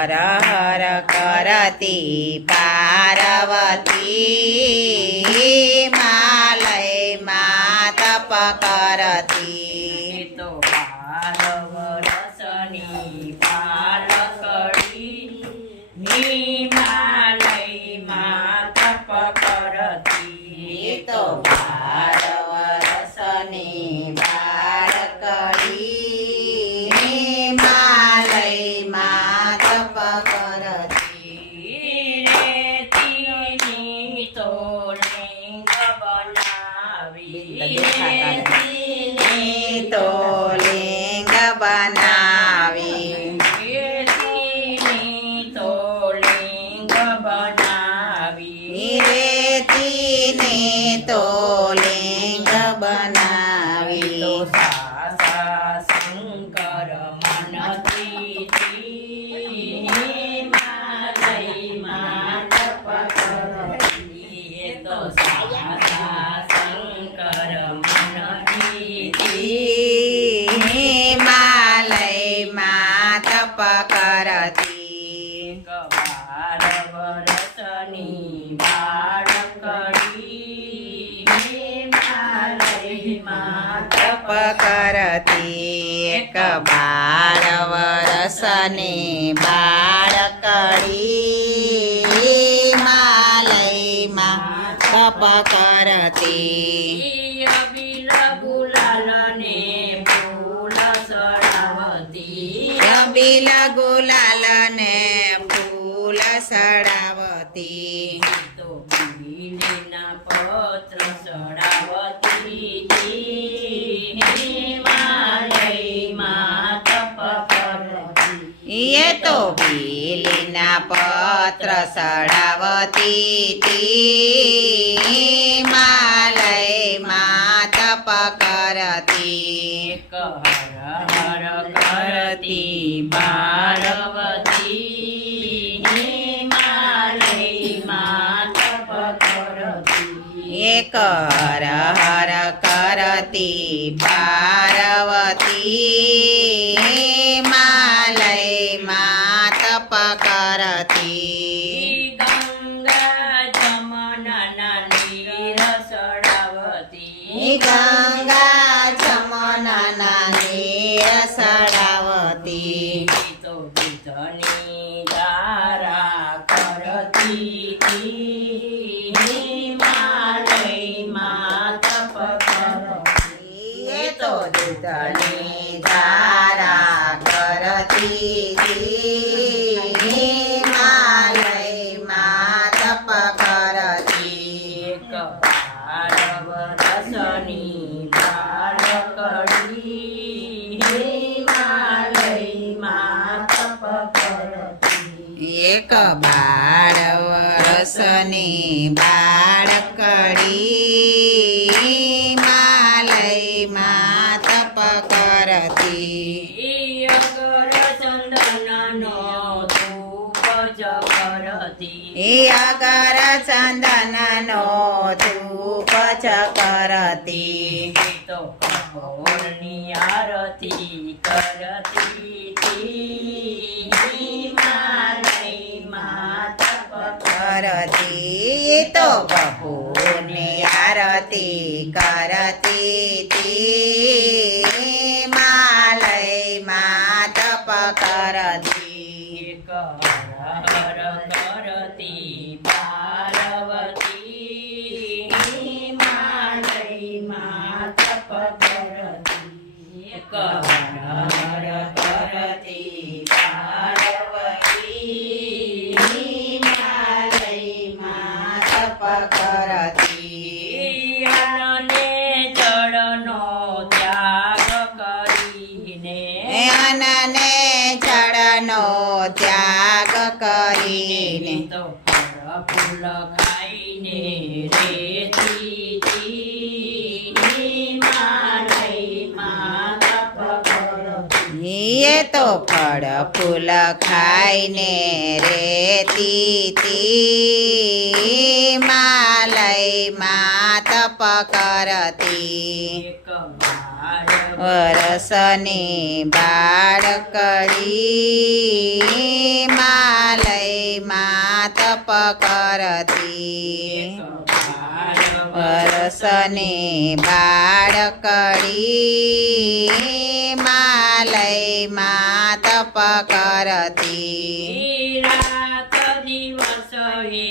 હર હર કરતી પાર્વતી માલયમાં તપ કરતી તો 12 વર્ષની બાળકડી હિમાલયમાં તપ કરતી તો 12 વર્ષની બાળકડી હિમાલયમાં તપ કરતી રેતીની તો લિંગ બનાવી રેતીની તો લિંગ બનાવી રેતીની તો લિંગ બનાવી રેતીની તો લિંગ તો બનાવી સાસા શંકર મનથી હિમાલયમાં તપ કરતી તો સાસા શંકર મનથી હિમાલયમાં તપ કરતી 12 વર્ષની બાળકડી હિમાલયમાં તપ કરતી 12 વર્ષની બાળકડી હિમાલયમાં તપ કરતી અબીલ ગુલાલને ફૂલ ચડાવતી અબીલ ગુલાલને ફૂલ ચડાવતી તો બીલીના પત્ર ચડાવતી હિમાલયમાં તપ કરતી એ તો બીલીના પત્ર ચડાવતી હિમાલયમાં તપ કરતી એક હર હર કરતી પાર્વતી હિમાલયમાં તપ કરતી એક હર હર કરતી પાર્વતી હિમાલયમાં તપ કરતી ગંગા જમના નીર ચડાવતી ગંગા જમના નીર ચડાવતી તો તીર્થની ધારા કરતી હિમાલયમાં તપ કરતી એ તો દૂધની ધારા કરતી હિમાલયમાં તપ કરતી 12 વર્ષની બાળકડી હિમાલયમાં તપ કરતી 12 વર્ષની બાળકડી હિમાલયમાં તપ કરતી અગર ચંદનનો ધૂપ જ કરતી અગર ચંદનનો ધૂપ જ કરતી તો કપોળની આરતી કરતી હિમાલયમાં તપ કરતી તો કપૂરની આરતી કરતી હિમાલયમાં તપ કરતી એક હર કરતી પાર્વતી હિમાલયમાં તપ કરતી એક હર કરતી પાર્વતી હિમાલયમાં તપ કરતી અનને જળનો ત્યાગ કરીને અનને જળનો ત્યાગ કરીને તો ફળ ફૂલ ખાઈને રેતી હિમાલયમાં તપ કરતી એ તો ફળ ફૂલ ખાઈને રેતી હિમાલયમાં તપ કરતી એક વાર વરસની બાળકડી કરતી બાર વરસની બાળકડી માલયમાં તપ કરતી રાત દિવસ એ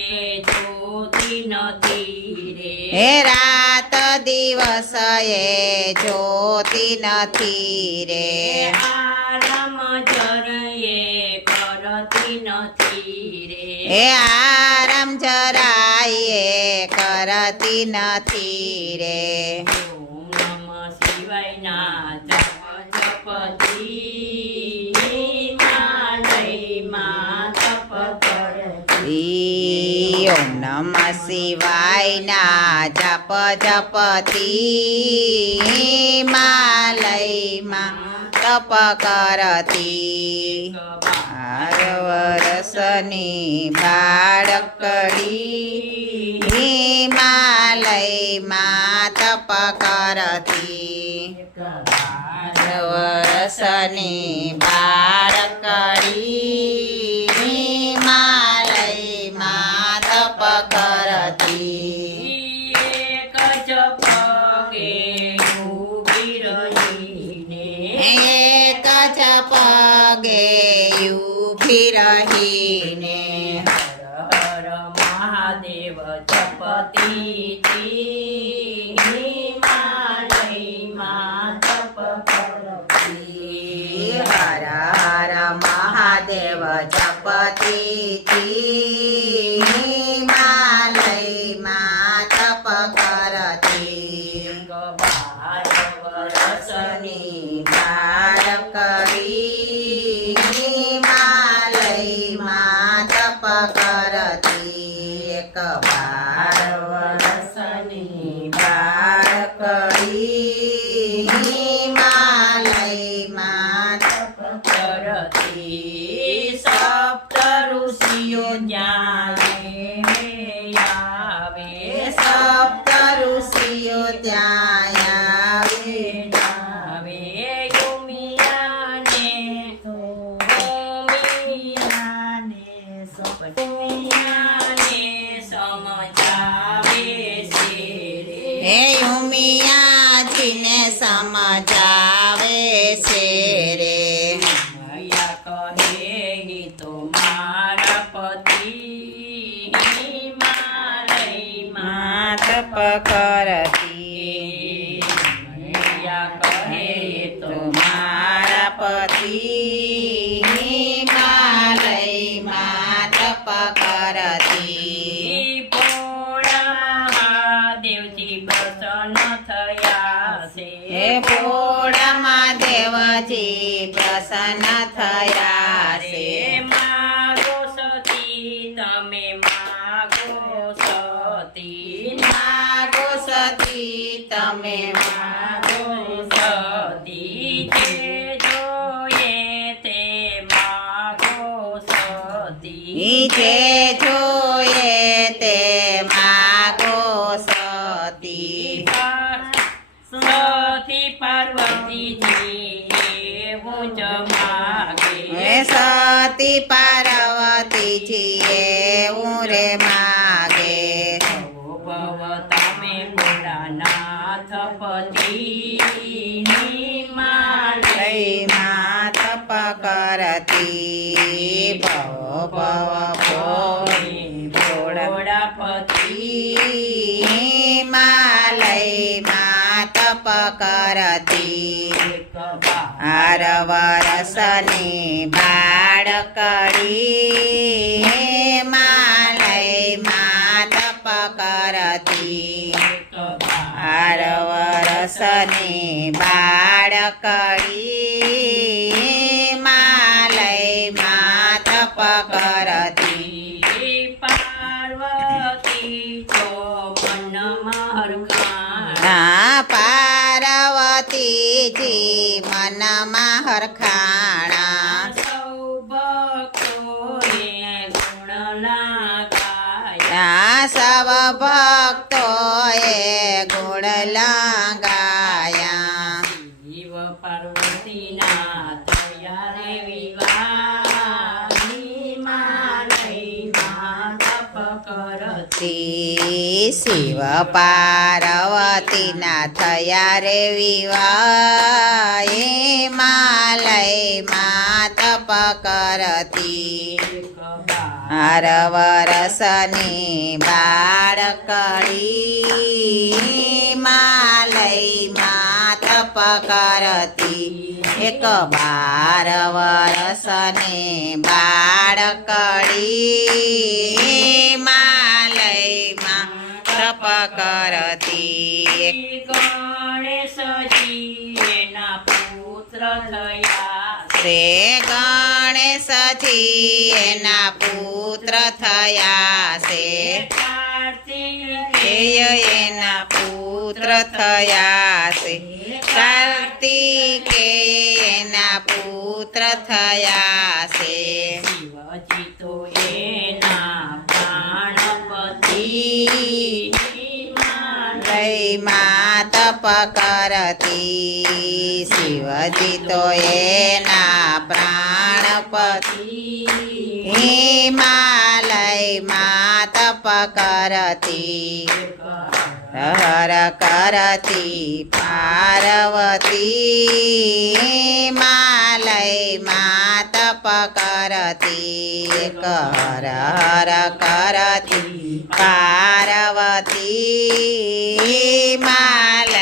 જોતી નથી રે હે રાત દિવસ એ જોતી નથી રે આરામ જરીએ કરતી નથી રે હે આરામ જરાય કરતી નથી રે ઓમ નમઃ શિવાયના જપ જપતી હિમાલયમાં તપ કરતી ઓમ નમઃ શિવાયના જપ જપતી હિમાલયમાં તપ કરતી 12 વર્ષની બાળકડી હિમાલયમાં તપ કરતી 12 વર્ષની બાળકડી હિમાલયમાં તપ કરતી એક જ પગે ઊભી રહીને એક જ પગે ઊભી રહીને હર હર મહાદેવ જપતી હિમાલયમાં તપ કરતી હર હર મહાદેવ જપતી હિમાલયમાં તપ કરતી 12 વર્ષની વર્ષની બાળકડી હિમાલયમાં તપ કરતી 12 વર્ષની બાળકડી હિમાલયમાં તપ કરતી સપ્ત ઋષિઓ ન્યાય આવે સપ્ત ઋષિઓ ત્યાં આવે આવે ઉમિયાને સમજાવે છે હે ઉમિયાજીને સમજાવે છે રે મૈયા કહે ઈ તો મારા પતિ હિમાલયમાં તપ કરતી મૈયા કહે ઈ તો મારા પતિ હિમાલયમાં તપ કરતી પોળા દેવજી પ્રસન્ન થયા છે હે ભોળામાં દેવજી પ્રસન્ન થયા છે માગો સતી તમે માગો સતી માગો સતી તમે માગો સતી જે જોઈએ તે માગો સતી જે જોઈએ તે માગો સતી સતી પાર્વતીજી એવું જ માગે હે સતી પાર્વતીજી એવું રે માગે ભવ તમે ભોળાનાથ પતિ હિમાલયમાં તપ કરતી ભવ ભવ ભોળાપતિ હિમાલયમાં તપ કરતી 12 વર્ષની બાળકડી હિમાલયમાં તપ કરતી 12 વર્ષની બાળકડી હિમાલયમાં તપ કરતી પાર્વતી તો મનમાં હરખાણ ના પાર્વતીજી મનમાં હરખાણા સૌ ભક્તોએ ગુણ લાગાયા આ સવ ભક્તોએ ગુણ લગાયા શિવ પાર્વતીના થયા રે વિવાહ હિમાલયમાં તપ કરતી શિવ પાર્વતીના થયા રે વિવાહ એમાં લયમાં તપ કરતી 12 વર્ષની બાળકડી માલયમાં તપ કરતી 12 વર્ષની બાળકડી માલયમાં તપ કરતી ગણેશજી એના પુત્ર થયા શ્રી ગણેશજી એના પુત્ર થયા છે કાર્તિકેય એના પુત્ર થયા છે કાર્તિકેય એના પુત્ર થયા છે શિવજી તો એના પ્રાણપતિ લયમાં તપ કરતી શિવજી તો એના પ્રાણપતિ હિમાલયમાં તપ કરતી હર કરતી પાર્વતી હિમાલયમાં તપ કરતી હર હર કરતી પાર્વતી હિમાલયમાં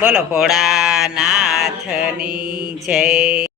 બોલો ભોળાનાથની જય.